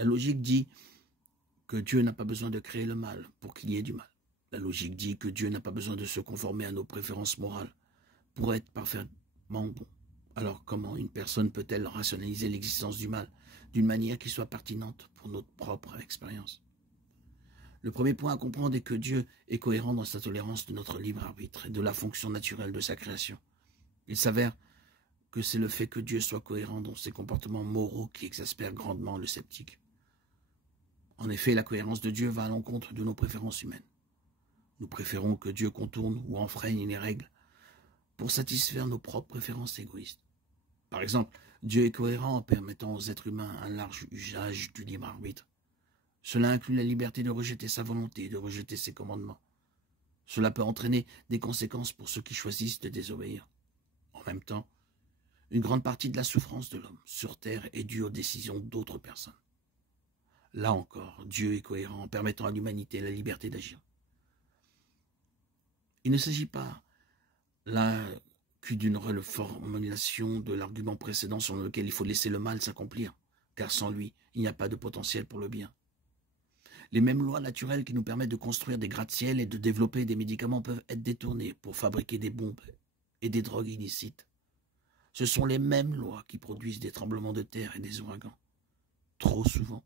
La logique dit que Dieu n'a pas besoin de créer le mal pour qu'il y ait du mal. La logique dit que Dieu n'a pas besoin de se conformer à nos préférences morales pour être parfaitement bon. Alors comment une personne peut-elle rationaliser l'existence du mal d'une manière qui soit pertinente pour notre propre expérience? Le premier point à comprendre est que Dieu est cohérent dans sa tolérance de notre libre arbitre et de la fonction naturelle de sa création. Il s'avère que c'est le fait que Dieu soit cohérent dans ses comportements moraux qui exaspère grandement le sceptique. En effet, la cohérence de Dieu va à l'encontre de nos préférences humaines. Nous préférons que Dieu contourne ou enfreigne les règles pour satisfaire nos propres préférences égoïstes. Par exemple, Dieu est cohérent en permettant aux êtres humains un large usage du libre arbitre. Cela inclut la liberté de rejeter sa volonté, de rejeter ses commandements. Cela peut entraîner des conséquences pour ceux qui choisissent de désobéir. En même temps, une grande partie de la souffrance de l'homme sur terre est due aux décisions d'autres personnes. Là encore, Dieu est cohérent en permettant à l'humanité la liberté d'agir. Il ne s'agit pas là d'une reformulation de l'argument précédent sur lequel il faut laisser le mal s'accomplir, car sans lui, il n'y a pas de potentiel pour le bien. Les mêmes lois naturelles qui nous permettent de construire des gratte-ciel et de développer des médicaments peuvent être détournées pour fabriquer des bombes et des drogues illicites. Ce sont les mêmes lois qui produisent des tremblements de terre et des ouragans. Trop souvent,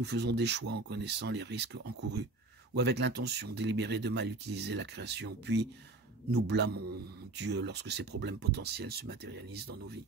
nous faisons des choix en connaissant les risques encourus ou avec l'intention délibérée de mal utiliser la création, puis nous blâmons Dieu lorsque ces problèmes potentiels se matérialisent dans nos vies.